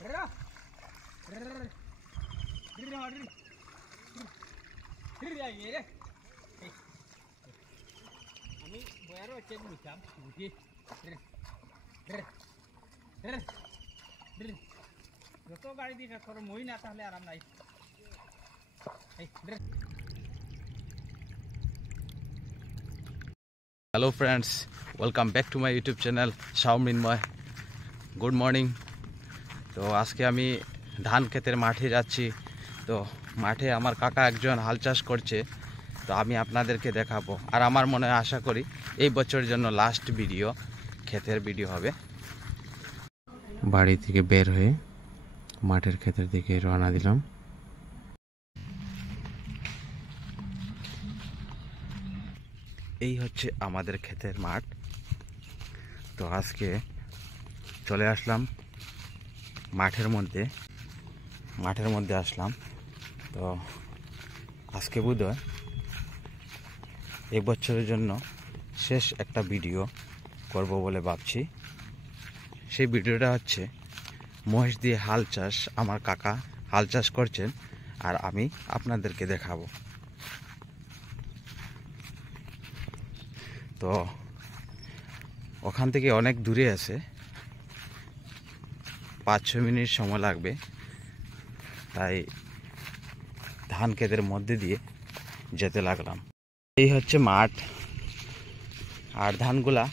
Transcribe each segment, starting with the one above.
আমি বয়ারও চেক নিতাম বুঝি যত গাড়ি দিয়ে তোর মই না তাহলে আরাম নাই। Hello friends, welcome back to my YouTube channel शाओमिनमय। Good morning. तो आज के आमी धान खेतेर माठे जाচ্ছি। तो माठे आमार काका एकजन हाल चाष करছে। तो आमी आपनादेरके देखाबो और आमार मने आशा करी এই বছরের জন্য লাস্ট ভিডিও ক্ষেতের ভিডিও হবে। বাড়ি থেকে বের হয়ে মাঠের ক্ষেতের দিকে রওনা দিলাম। এই হচ্ছে আমাদের ক্ষেতের মাঠ। তো আজকে চলে আসলাম মাঠের মধ্যে আসলাম। তো আজকে বোধহয় এই বছরের জন্য শেষ একটা ভিডিও করব বলে ভাবছি। সেই ভিডিওটা হচ্ছে মহিষ দিয়ে হাল চাষ। আমার কাকা হাল চাষ করছেন আর আমি আপনাদেরকে দেখাবো। তো ওখান থেকে অনেক দূরে আছে, 5-6 মিনিট সময় লাগবে। তাই ধান ক্ষেতের মধ্যে দিয়ে যেতে লাগলাম। এই হচ্ছে মাঠ আর ধানগুলা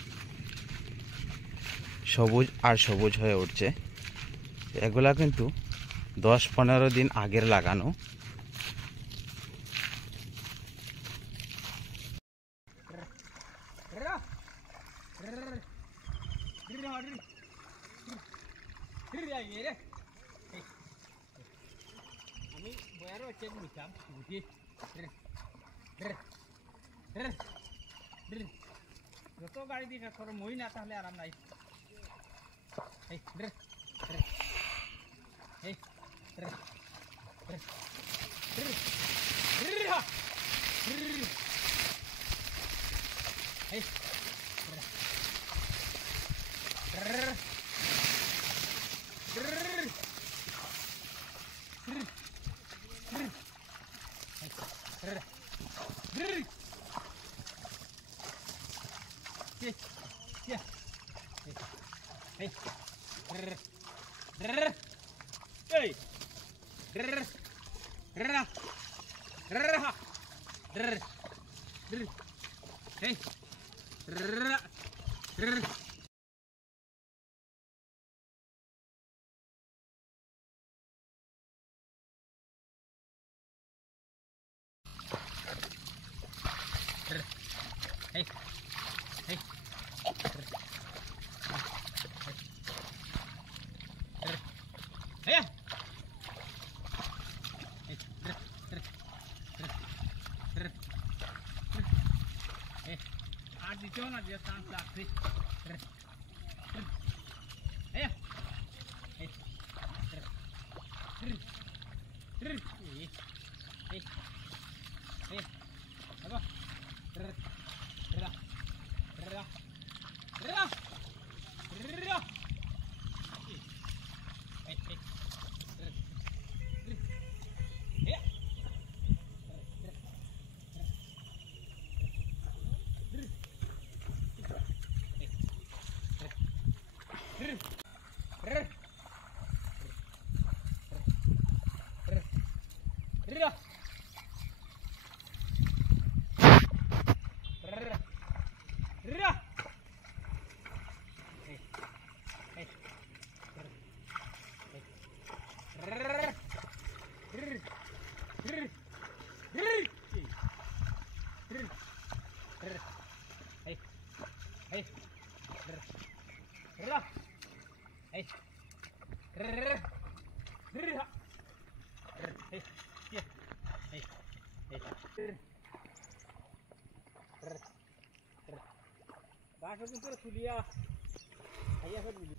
সবুজ আর সবুজ হয়ে উঠছে। এগুলা কিন্তু 10-15 দিন আগের লাগানো। আমি বয়ারও চেক নিতাম বুঝি যত গাড়ি দিয়ে তোর মই না তাহলে আরাম নাই। आज दिखो ना जे सांस लागते Bakit yung sulia? Ayah sa dulu.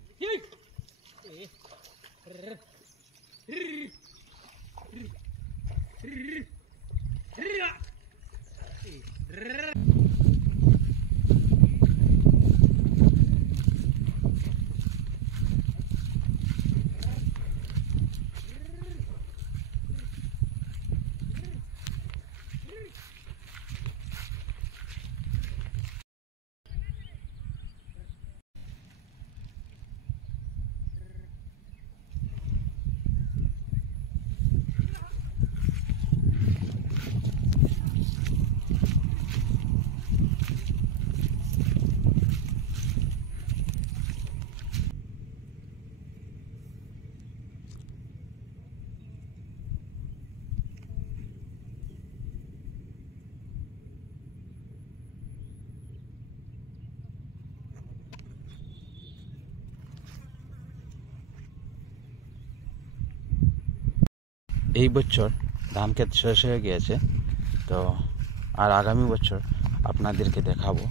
এই বছর ধান ক্ষেত শেষ হয়ে গিয়েছে, তো আর আগামী বছর আপনাদেরকে দেখাবো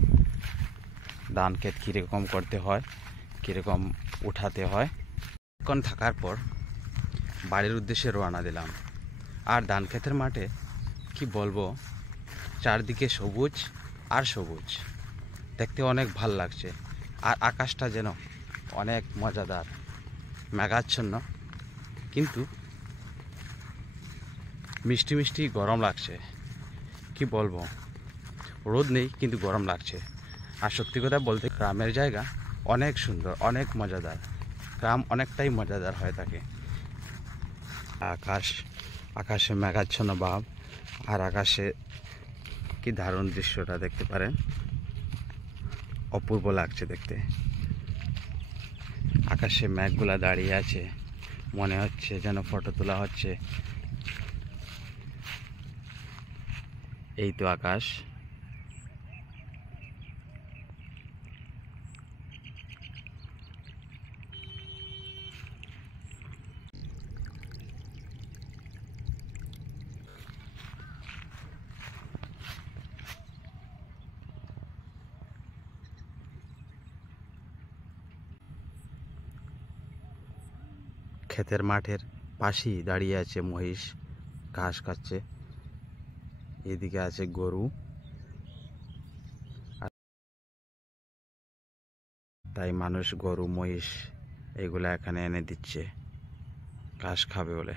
ধান ক্ষেত কীরকম করতে হয়, কীরকম উঠাতে হয়। এখন থাকার পর বাড়ির উদ্দেশ্যে রওনা দিলাম। আর ধান ক্ষেতের মাঠে কি বলবো, চারদিকে সবুজ আর সবুজ, দেখতে অনেক ভাল লাগছে। আর আকাশটা যেন অনেক মজাদার, মেঘাচ্ছন্ন, কিন্তু মিষ্টি মিষ্টি গরম লাগছে। কি বলবো, রোদ নেই কিন্তু গরম লাগছে। আর সত্যি কথা বলতে গ্রামের জায়গা অনেক সুন্দর, অনেক মজাদার। গ্রাম অনেকটাই মজাদার হয়ে থাকে। আকাশে মেঘাচ্ছন্ন ভাব, আর আকাশে কি দারুণ দৃশ্যটা দেখতে পারেন, অপূর্ব লাগছে দেখতে। আকাশে মেঘগুলা দাঁড়িয়ে আছে, মনে হচ্ছে যেন ফটো তোলা হচ্ছে। এই তো আকাশ। ক্ষেতের মাঠের পাশেই দাঁড়িয়ে আছে মহিষ, ঘাস খাচ্ছে। এদিকে আছে গরু, তাই মানুষ গরু মহিষ এগুলা এখানে এনে দিচ্ছে ঘাস খাবে বলে।